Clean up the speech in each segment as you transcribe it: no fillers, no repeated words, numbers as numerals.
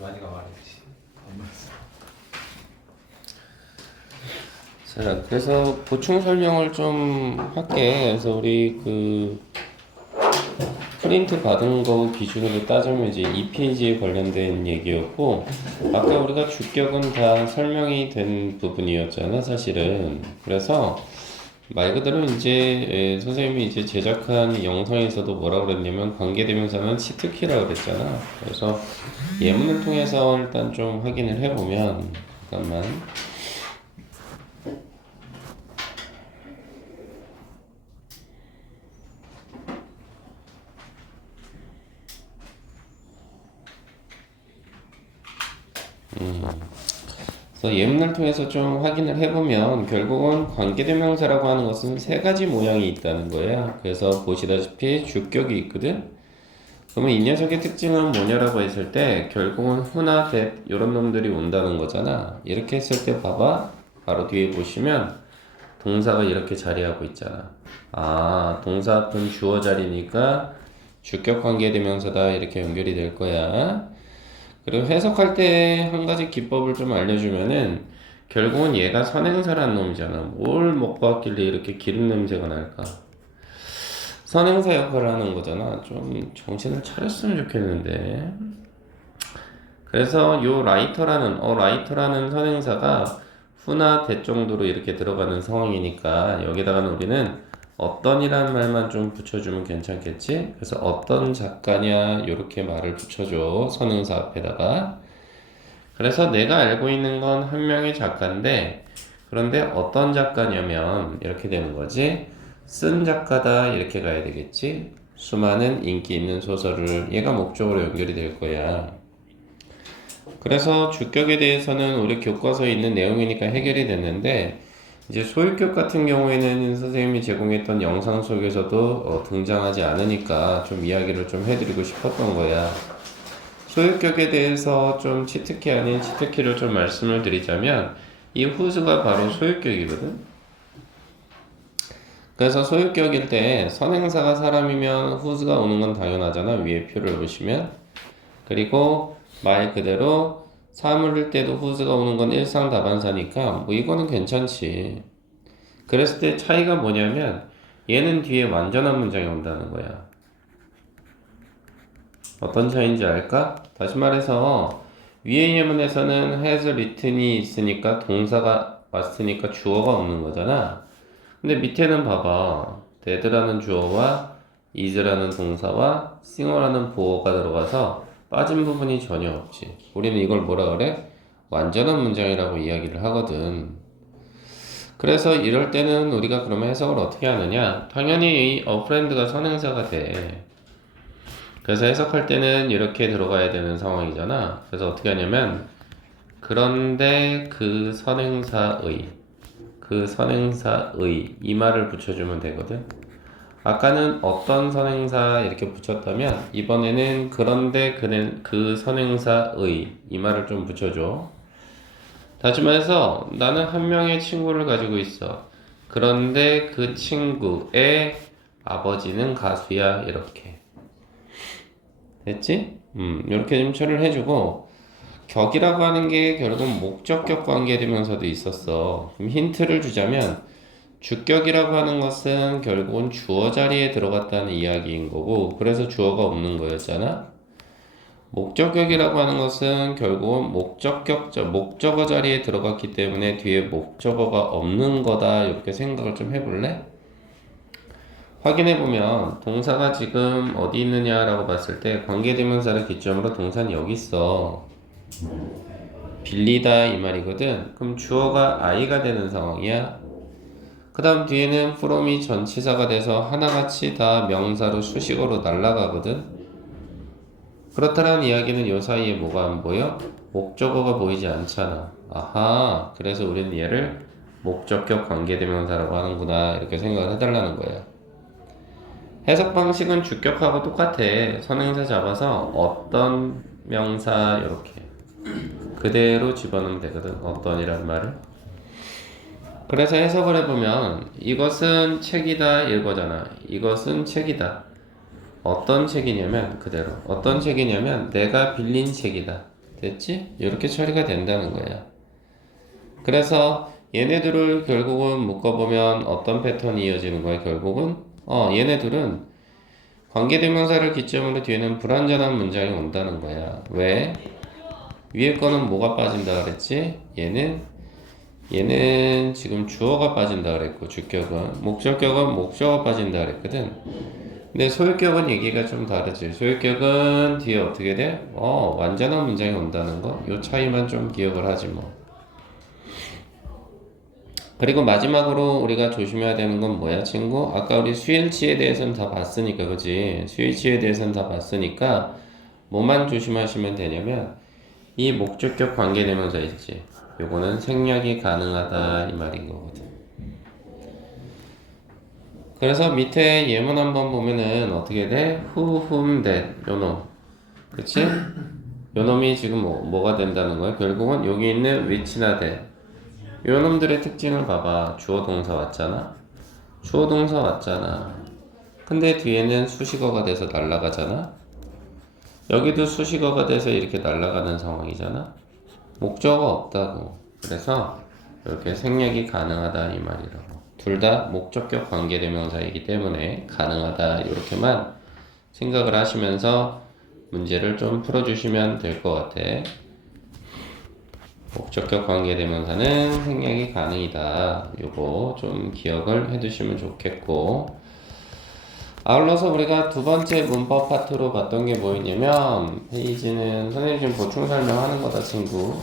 주환이가 말했지. 자, 그래서 보충 설명을 좀 할게. 그래서 우리 그 프린트 받은 거 기준으로 따지면 이제 이 페이지에 관련된 얘기였고, 아까 우리가 주격은 다 설명이 된 부분이었잖아, 사실은. 그래서 말 그대로 이제 선생님이 이제 제작한 영상에서도 뭐라 그랬냐면 관계대명사는 치트키라 그랬잖아. 그래서 예문을 통해서 일단 좀 확인을 해보면, 잠깐만. 그래서 예문을 통해서 좀 확인을 해보면 결국은 관계대명사라고 하는 것은 세 가지 모양이 있다는 거예요. 그래서 보시다시피 주격이 있거든. 그러면 이 녀석의 특징은 뭐냐라고 했을 때 결국은 who나 that 이런 놈들이 온다는 거잖아. 이렇게 했을 때 봐봐. 바로 뒤에 보시면 동사가 이렇게 자리하고 있잖아. 아, 동사 앞은 주어 자리니까 주격 관계대명사다 이렇게 연결이 될 거야. 그리고 해석할 때 한 가지 기법을 좀 알려주면은 결국은 얘가 선행사라는 놈이잖아. 뭘 먹고 왔길래 이렇게 기름 냄새가 날까? 선행사 역할을 하는 거잖아. 좀 정신을 차렸으면 좋겠는데. 그래서 요 라이터라는 선행사가 후나 대 정도로 이렇게 들어가는 상황이니까 여기다가는 우리는 어떤이라는 말만 좀 붙여주면 괜찮겠지? 그래서 어떤 작가냐 요렇게 말을 붙여줘. 선행사 앞에다가. 그래서 내가 알고 있는 건 한 명의 작가인데 그런데 어떤 작가냐면 이렇게 되는 거지. 쓴 작가다 이렇게 가야 되겠지. 수많은 인기 있는 소설을 얘가 목적으로 연결이 될 거야. 그래서 주격에 대해서는 우리 교과서에 있는 내용이니까 해결이 됐는데 이제 소유격 같은 경우에는 선생님이 제공했던 영상 속에서도 등장하지 않으니까 좀 이야기를 좀 해드리고 싶었던 거야. 소유격에 대해서 좀 치트키 아닌 치트키를 좀 말씀을 드리자면 이 whose가 바로 소유격이거든. 그래서 소유격일 때 선행사가 사람이면 whose가 오는 건 당연하잖아. 위에 표를 보시면. 그리고 말 그대로 사물일 때도 whose가 오는 건 일상다반사니까 뭐 이거는 괜찮지. 그랬을 때 차이가 뭐냐면 얘는 뒤에 완전한 문장이 온다는 거야. 어떤 차이인지 알까? 다시 말해서 위의 예문에서는 has written이 있으니까 동사가 왔으니까 주어가 없는 거잖아. 근데 밑에는 봐봐. dead라는 주어와 is라는 동사와 singer라는 보어가 들어가서 빠진 부분이 전혀 없지. 우리는 이걸 뭐라 그래? 완전한 문장이라고 이야기를 하거든. 그래서 이럴 때는 우리가 그러면 해석을 어떻게 하느냐? 당연히 이 a friend가 선행사가 돼. 그래서 해석할 때는 이렇게 들어가야 되는 상황이잖아. 그래서 어떻게 하냐면 그런데 그 선행사의 이 말을 붙여주면 되거든. 아까는 어떤 선행사 이렇게 붙였다면 이번에는 그런데 그는 그 선행사의 이 말을 좀 붙여줘. 다시 말해서 나는 한 명의 친구를 가지고 있어. 그런데 그 친구의 아버지는 가수야. 이렇게 됐지? 이렇게 좀 처리를 해주고 격이라고 하는 게 결국 목적격 관계대명사도 있었어. 그럼 힌트를 주자면 주격이라고 하는 것은 결국은 주어 자리에 들어갔다는 이야기인 거고 그래서 주어가 없는 거였잖아. 목적격이라고 하는 것은 결국은 목적어 자리에 들어갔기 때문에 뒤에 목적어가 없는 거다. 이렇게 생각을 좀 해볼래? 확인해보면 동사가 지금 어디 있느냐라고 봤을 때 관계대명사를 기점으로 동사는 여기 있어. 빌리다 이 말이거든. 그럼 주어가 I가 되는 상황이야. 그 다음 뒤에는 from이 전치사가 돼서 하나같이 다 명사로 수식어로 날아가거든. 그렇다는 이야기는 요 사이에 뭐가 안 보여? 목적어가 보이지 않잖아. 아하, 그래서 우리는 얘를 목적격 관계대명사라고 하는구나 이렇게 생각을 해달라는 거야. 해석 방식은 주격하고 똑같아. 선행사 잡아서 어떤 명사 이렇게 그대로 집어넣으면 되거든. 어떤이란 말을. 그래서 해석을 해보면 이것은 책이다 이거잖아. 이것은 책이다. 어떤 책이냐면 그대로 어떤 책이냐면 내가 빌린 책이다. 됐지? 이렇게 처리가 된다는 거야. 그래서 얘네들을 결국은 묶어보면 어떤 패턴이 이어지는 거야, 결국은? 얘네들은 관계대명사를 기점으로 뒤에는 불완전한 문장이 온다는 거야. 왜? 위에 거는 뭐가 빠진다 그랬지? 얘는 지금 주어가 빠진다 그랬고, 주격은. 목적격은 목적어가 빠진다 그랬거든. 근데 소유격은 얘기가 좀 다르지. 소유격은 뒤에 어떻게 돼? 완전한 문장이 온다는 거. 요 차이만 좀 기억을 하지 뭐. 그리고 마지막으로 우리가 조심해야 되는 건 뭐야, 친구? 아까 우리 수일치에 대해서는 다 봤으니까, 그지? 수일치에 대해서는 다 봤으니까, 뭐만 조심하시면 되냐면, 이 목적격 관계대명사 있지? 요거는 생략이 가능하다, 이 말인 거거든. 그래서 밑에 예문 한번 보면은 어떻게 돼? who, whom, that, 요놈. 그치? 요놈이 지금 뭐가 된다는 거야? 결국은 여기 있는 which나 that. 요놈들의 특징을 봐봐. 주어 동사 왔잖아? 주어 동사 왔잖아. 근데 뒤에는 수식어가 돼서 날아가잖아? 여기도 수식어가 돼서 이렇게 날아가는 상황이잖아? 목적어가 없다고. 그래서 이렇게 생략이 가능하다 이 말이라고. 둘 다 목적격 관계대명사이기 때문에 가능하다 이렇게만 생각을 하시면서 문제를 좀 풀어주시면 될 것 같아. 목적격 관계대명사는 생략이 가능이다. 요거 좀 기억을 해두시면 좋겠고, 아울러서 우리가 두 번째 문법 파트로 봤던 게 뭐였냐면, 페이지는 선생님 지금 보충 설명하는 거다 친구.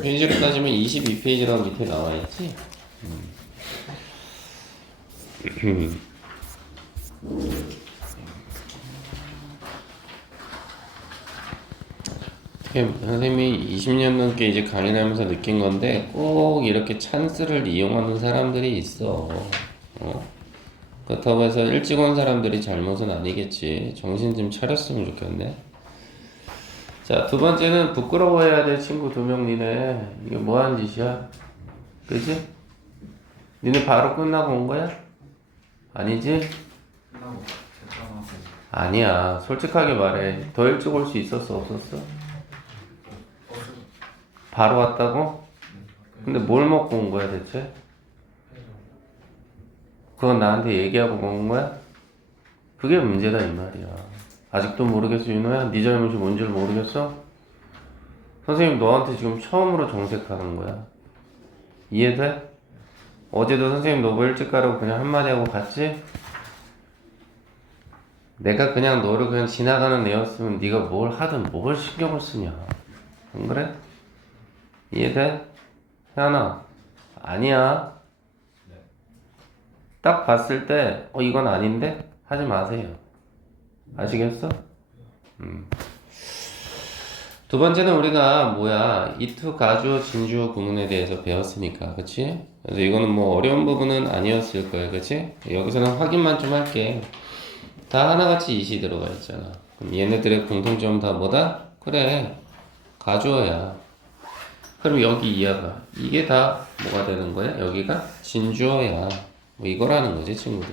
페이지로 따지면 22페이지라고 밑에 나와 있지. 선생님이 20년 넘게 이제 강의를 하면서 느낀 건데, 꼭 이렇게 찬스를 이용하는 사람들이 있어. 그렇다고 해서 일찍 온 사람들이 잘못은 아니겠지. 정신 좀 차렸으면 좋겠네. 자, 두 번째는 부끄러워해야 될 친구 두 명 니네. 이게 뭐 하는 짓이야? 그지? 니네 바로 끝나고 온 거야? 아니지? 아니야. 솔직하게 말해. 더 일찍 올 수 있었어? 없었어? 바로 왔다고? 근데 뭘 먹고 온 거야 대체? 그건 나한테 얘기하고 온 거야? 그게 문제다 이 말이야. 아직도 모르겠어 윤호야? 네 잘못이 뭔지를 모르겠어? 선생님 너한테 지금 처음으로 정색하는 거야. 이해돼? 어제도 선생님 너무 일찍 가라고 그냥 한마디 하고 갔지? 내가 그냥 너를 그냥 지나가는 애였으면 네가 뭘 하든 뭘 신경을 쓰냐. 안 그래? 이해돼? 혜연아 아니야. 딱 봤을 때 이건 아닌데? 하지 마세요. 아시겠어? 두 번째는 우리가 이투, 가주어, 진주어 구문에 대해서 배웠으니까, 그치? 그래서 이거는 뭐 어려운 부분은 아니었을 거야, 그치? 여기서는 확인만 좀 할게. 다 하나같이 이시 들어가 있잖아. 그럼 얘네들의 공통점 다 뭐다? 그래, 가주어야. 그럼 여기 이하가 이게 다 뭐가 되는 거야? 여기가 진주어야. 뭐 이거라는 거지, 친구들.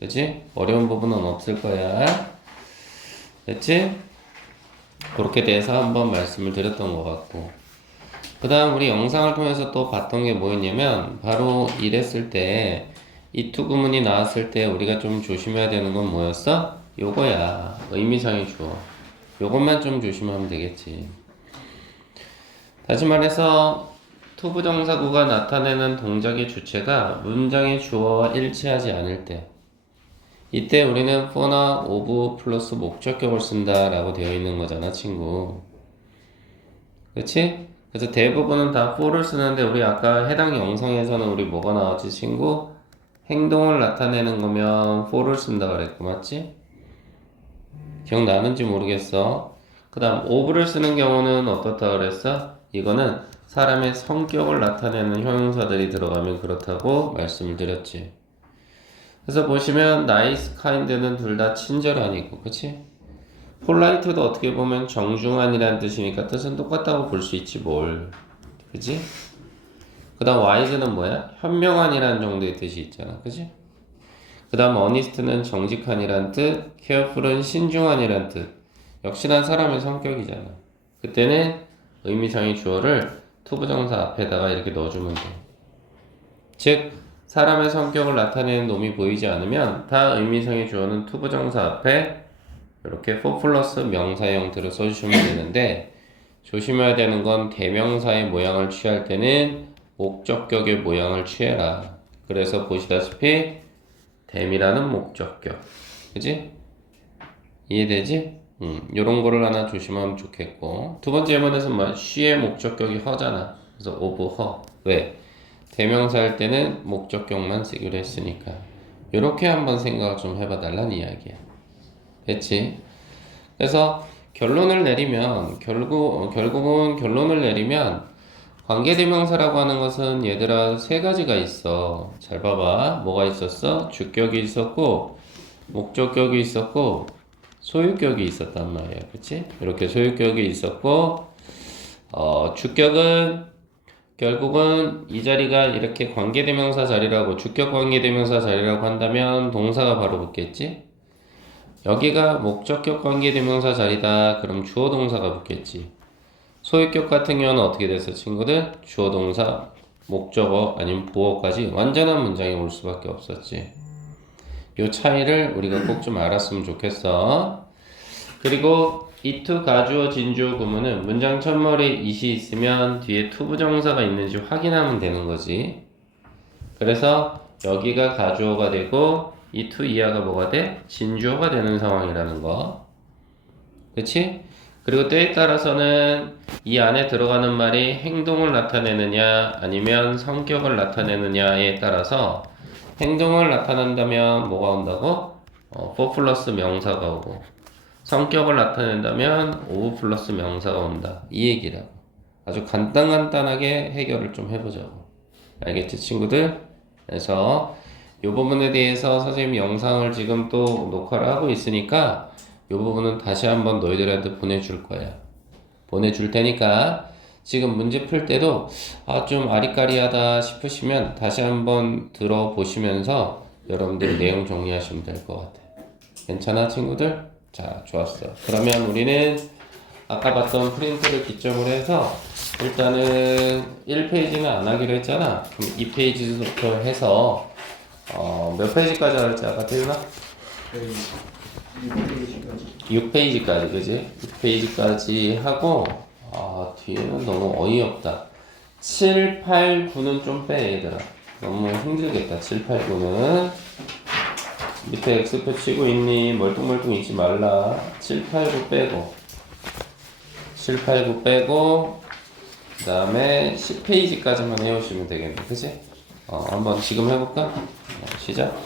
그치? 어려운 부분은 없을 거야. 됐지? 그렇게 돼서 한번 말씀을 드렸던 것 같고, 그 다음 우리 영상을 통해서 또 봤던 게 뭐였냐면, 바로 이랬을 때 이 투 구문이 나왔을 때 우리가 좀 조심해야 되는 건 뭐였어? 요거야. 의미상의 주어. 요것만 좀 조심하면 되겠지. 다시 말해서 투 부정사구가 나타내는 동작의 주체가 문장의 주어와 일치하지 않을 때, 이때 우리는 for나 of 플러스 목적격을 쓴다 라고 되어 있는 거잖아 친구. 그치? 그래서 대부분은 다 for를 쓰는데, 우리 아까 해당 영상에서는 우리 뭐가 나왔지 친구? 행동을 나타내는 거면 for를 쓴다 그랬고, 맞지? 기억나는지 모르겠어. 그 다음 of를 쓰는 경우는 어떻다 그랬어? 이거는 사람의 성격을 나타내는 형용사들이 들어가면 그렇다고 말씀을 드렸지. 그래서 보시면 nice, kind는 둘 다 친절한이고, 그치? polite도 어떻게 보면 정중한이라는 뜻이니까 뜻은 똑같다고 볼 수 있지 뭘. 그치? 그 다음 wise는 뭐야? 현명한이라는 정도의 뜻이 있잖아. 그치? 그 다음 honest는 정직한이란 뜻, careful은 신중한이란 뜻. 역시나 사람의 성격이잖아. 그때는 의미상의 주어를 투부정사 앞에다가 이렇게 넣어주면 돼. 즉 사람의 성격을 나타내는 놈이 보이지 않으면 다 의미상의 주어는 투부정사 앞에 이렇게 for 플러스 명사의 형태로 써주시면 되는데 조심해야 되는 건 대명사의 모양을 취할 때는 목적격의 모양을 취해라. 그래서 보시다시피 댐이라는 목적격, 그지? 이해되지? 요런 거를 하나 조심하면 좋겠고 두 번째 예문에서는 뭐 she의 목적격이 허잖아. 그래서 of her. 왜? 대명사 할 때는 목적격만 쓰기로 했으니까 요렇게 한번 생각을 좀 해봐 달라는 이야기야. 됐지? 그래서 결론을 내리면 결국은 결론을 내리면 관계대명사라고 하는 것은 얘들아 세 가지가 있어. 잘 봐봐. 뭐가 있었어? 주격이 있었고 목적격이 있었고 소유격이 있었단 말이야. 그치? 이렇게 소유격이 있었고 주격은 결국은 이 자리가 이렇게 관계대명사 자리라고 주격 관계대명사 자리라고 한다면 동사가 바로 붙겠지? 여기가 목적격 관계대명사 자리다. 그럼 주어 동사가 붙겠지. 소유격 같은 경우는 어떻게 됐어 친구들? 주어 동사, 목적어 아니면 보어까지 완전한 문장이 올 수밖에 없었지. 요 차이를 우리가 꼭 좀 알았으면 좋겠어. 그리고 이투 가주어 진주어 구문은 문장 첫머리에 it이 있으면 뒤에 투부정사가 있는지 확인하면 되는 거지. 그래서 여기가 가주어가 되고 이투 이하가 뭐가 돼? 진주어가 되는 상황이라는 거. 그치? 그리고 때에 따라서는 이 안에 들어가는 말이 행동을 나타내느냐 아니면 성격을 나타내느냐에 따라서 행동을 나타낸다면 뭐가 온다고? for 플러스 명사가 오고 성격을 나타낸다면 of 플러스 명사가 온다. 이 얘기라고. 아주 간단하게 해결을 좀 해보자고. 알겠지 친구들? 그래서 이 부분에 대해서 선생님 영상을 지금 또 녹화를 하고 있으니까 이 부분은 다시 한번 너희들한테 보내줄 거야. 보내줄 테니까 지금 문제 풀 때도 좀 아리까리하다 싶으시면 다시 한번 들어보시면서 여러분들이 내용 정리하시면 될 것 같아. 괜찮아 친구들? 자 좋았어. 그러면 우리는 아까 봤던 프린트를 기점으로 해서 일단은 1페이지는 안 하기로 했잖아. 그럼 2페이지부터 해서 몇 페이지까지 할지 아까 태윤아? 6페이지까지 그지? 6페이지까지 하고 뒤에는 너무 어이없다. 7, 8, 9는 좀 빼 얘들아. 너무 힘들겠다. 7, 8, 9는 밑에 X표 치고 있니? 멀뚱멀뚱 있지 말라. 7, 8, 9 빼고 7, 8, 9 빼고 그 다음에 10페이지까지만 해오시면 되겠네. 그치? 한번 지금 해볼까? 시작.